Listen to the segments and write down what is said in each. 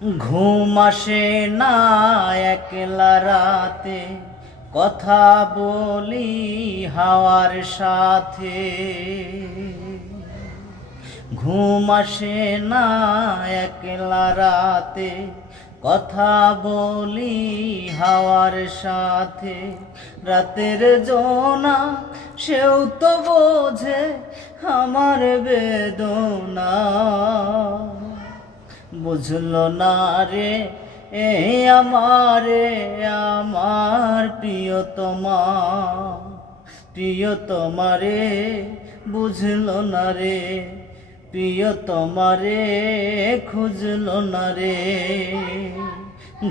ঘুম আসে না একলা রাতে, কথা বলি হাওয়ার সাথে। ঘুম আসে না একলা রাতে, কথা বলি হাওয়ার সাথে। রাতের জোনা সেও তো বোঝে আমার বেদনা। বুঝলো না রে, এ আমারে, আমার প্রিয়তমা। প্রিয়তমারে বুঝলো না রে প্রিয়তমারে খুঁজলো না রে।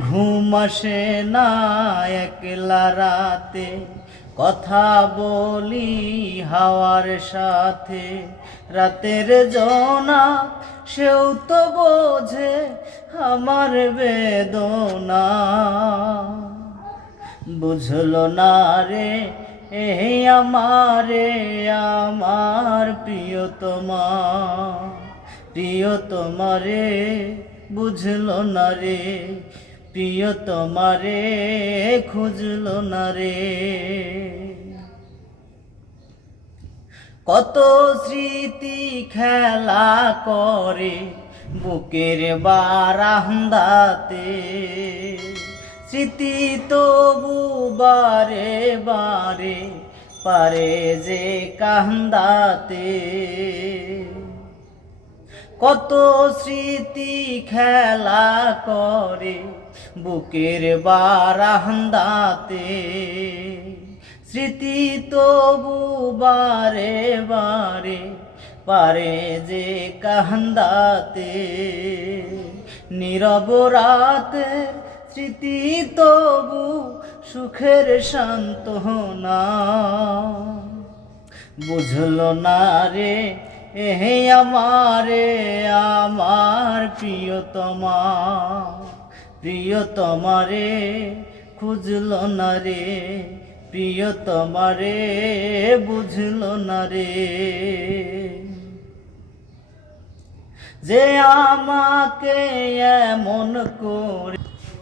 ঘুম আসে না একলা রাতে কথা বলি হাওয়ার সাথে, রাতের জনা, সেও তো বোঝে আমার বেদনা। বুঝলো না রে, এই আমারে, আমার প্রিয়তমা প্রিয়তমারে বুঝলো না রে প্রিয়তমারে খুঁজলো না রে। কত স্মৃতি খেলা করে বুকের বারান্দাতে। স্মৃতি তবু বারে বারে পারে যে কান্দাতে। কত স্মৃতি খেলা করে বুকের বারান্দাতে। স্মৃতি তবু বারে বারে পারে যে কান্দাতে। নীরব রাতে স্মৃতি তবু সুখের সান্ত্বনা। বুঝলো না রে এহে আমারে, আমার প্রিয়তমা প্রিয়তমারে খুঁজলো না রে প্রিয়তমারে বুঝলো না রে। যে আমাকে এমন করে